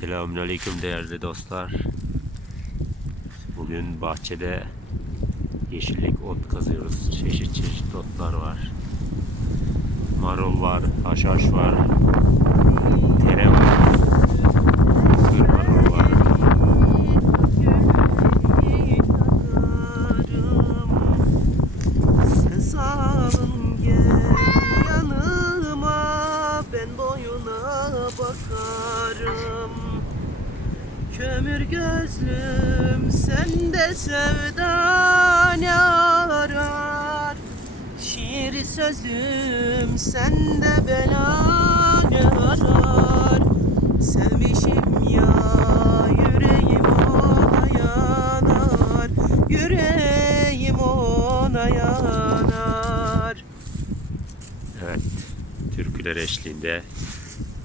Selamünaleyküm değerli dostlar. Bugün bahçede yeşillik ot kazıyoruz. Çeşit çeşit otlar var. Marul var, haşhaş var, tere var, kır marul var. Bakarım Kömür gözlüm sende sevda ne arar? Şiir sözüm sende bela ne arar? Sevmişim ya yüreğim ona yanar Yüreğim ona yanar. Evet, türküler eşliğinde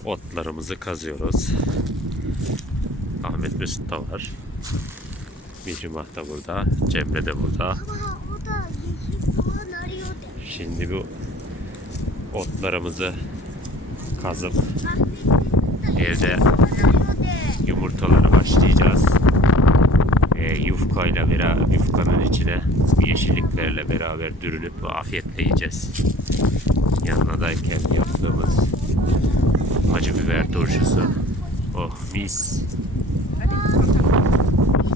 otlarımızı kazıyoruz. Ahmet Mesut da var. Mihrimah da burada, Cemre de burada. Şimdi bu otlarımızı kazıp Evde. yumurtaları haşlayacağız. Ve yufkayla beraber yufkanın içine yeşilliklerle beraber dürünüp afiyetle yiyeceğiz. Yanına da kendi yaptığımız acı biber turşusu. Oh mis.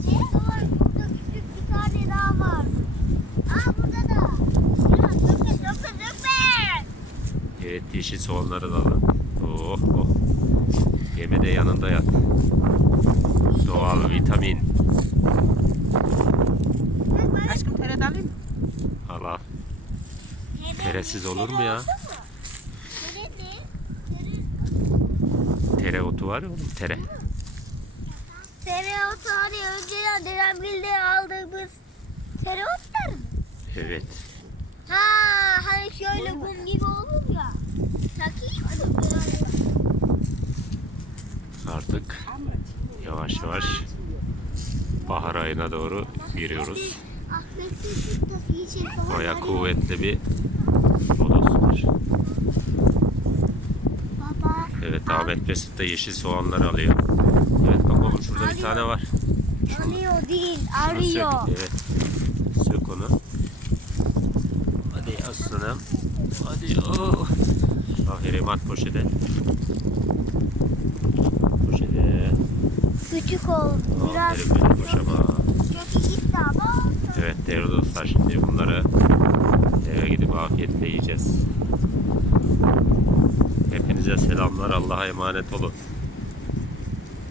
Yeşil soğan burada küçük bir tane daha var. Aa burada da. Ya dökme dökme dökme. Evet yeşil soğanları da alın. Oh oh. Yeme de yanında yat. Doğal vitamin. Aşkım tere alayım mı? Al al. Teresiz olur mu ya? Tere de. Tere. Tereotu var ya oğlum tere. Tereotu hani önceden Derenbil'de aldığımız tereotlar mı? Evet. Ha hani şöyle kum gibi olur ya. Takayım mı? Artık yavaş yavaş bahar ayına doğru giriyoruz. Baya arıyor. kuvvetli bir lodos var. Baba. Evet Ahmet Mesut da yeşil soğanları alıyor. Evet bak oğlum şurada bir tane var. Arıyor değil, Şunu sök. arıyor. Evet. Sök onu. Aslanım. Hadi. Oh. Aferin at poşete. Poşete. Küçük oldu. Biraz Aferin benim gitti ama. Evet değerli dostlar şimdi bunları eve gidip afiyetle yiyeceğiz. Hepinize selamlar. Allah'a emanet olun.